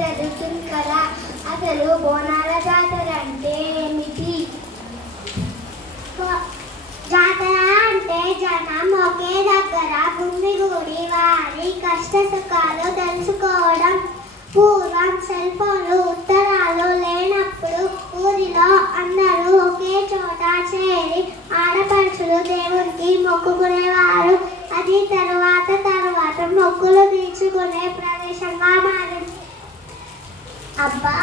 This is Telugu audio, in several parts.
జరుగుతుంది కదా. అసలు బోనాల జాతర అంటే ఏమిటి? జాతర అంటే జనం ఒకే దగ్గర గుమిగూడి వారి కష్ట సుఖాలు తెలుసుకోవడం. పూర్వం సెల్ ఫోన్లు ఉత్తరాలు లేనప్పుడు ఊరిలో అందరూ ఒకే చోట చేరి ఆడపడుచులు దేవునికి మొక్కుకునేవారు. అది తరువాత మొక్కులు తీర్చుకునే ప్రదేశంగా మారింది. అబ్బా,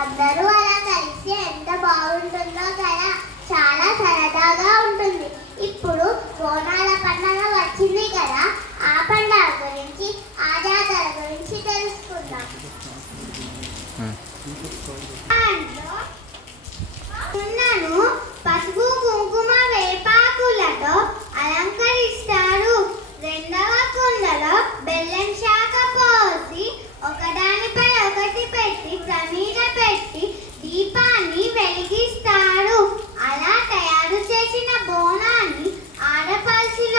అందరూ అలా కలిసి ఎంత బాగుంటుందో కదా, చాలా సరదాగా ఉంటుంది. ఇప్పుడు బోనాల పండుగ వచ్చింది కదా, ఆ పండుగ గురించి, ఆ జాతర గురించి తెలుసుకుందాం. కుండను పసుపు కుంకుమ వేపాకులతో అలంకరిస్తారు. రెండవ కుండలో బెల్లం శాఖ పోసి ఒకదానిపై ఒకటి పెట్టి ప్రమిద పెట్టి దీపాన్ని వెలిగిస్తారు. అలా తయారు చేసిన బోనాన్ని ఆడపడుచుల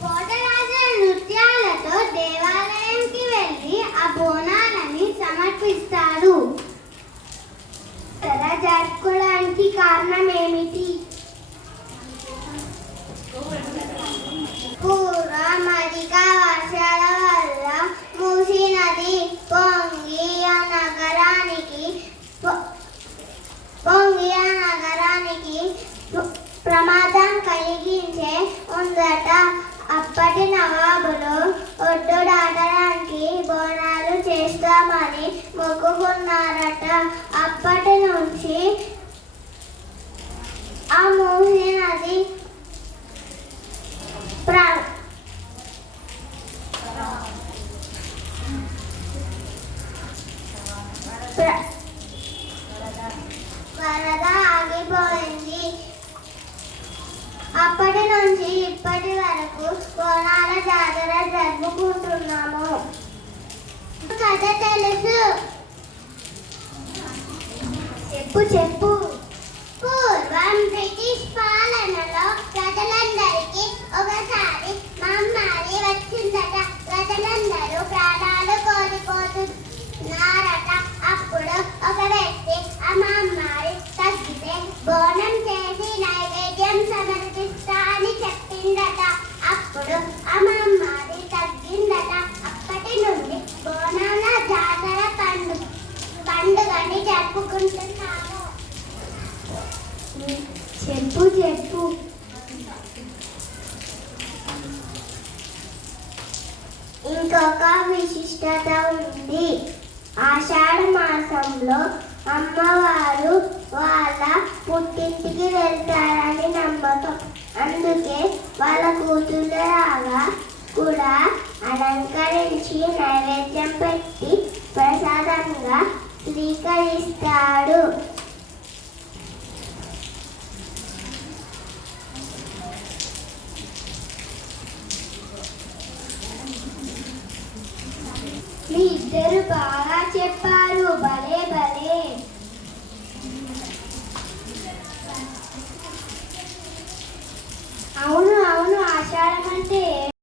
పోతరాజుల నృత్యాలతో దేవాలయానికి వెళ్ళి ఆ బోనాలని సమర్పిస్తారు. జరుపుకోవడానికి కారణం ఏమిటి? పూర్వం అధిక వర్షాల వల్ల మూసీ నది పొంగి ఆ నగరానికి ప్రమాదం కలిగించే ఉందట. అప్పటి నవాబులు ఒడ్డు దాటడానికి బోనాలు చేస్తామని మొక్కుకున్నారట. అప్పటి నుంచి ఆ మూసీ నది వరద ఆగిపోయింది. అప్పటి నుంచి ఇప్పటి వరకు బోనాల జాతర జరుపుకుంటున్నాము. కథ తెలుసు, చెప్పు. పూర్వం బ్రిటిష్ పాలనలో ప్రజలందరికీ ఒకసారి మహమ్మారి వచ్చిందట. ప్రజలందరూ ప్రాణాలు కోల్పోతున్నారట. అప్పుడు ఒక వ్యక్తి ఆ మహమ్మారి తగ్గితే బోనం చేసి నైవేద్యం సమర్పిస్తా అని చెప్పిందట. అప్పుడు ఆ మహమ్మారి తగ్గిందట. అప్పటి నుండి బోనాల జాతర పండుగని జరుపుకుంటున్నాము. చెప్పు. ఇంకొక విశిష్టత ఉంది. ఆషాఢ మాసంలో అమ్మవారు వాళ్ళ పుట్టింటికి వెళ్తారని నమ్మకం. అందుకే వాళ్ళ కూతుళ్ళలాగా కూడా అలంకరించి నైవేద్యం పెట్టి ప్రసాదంగా స్వీకరిస్తాడు. మీ ఇద్దరు బాగా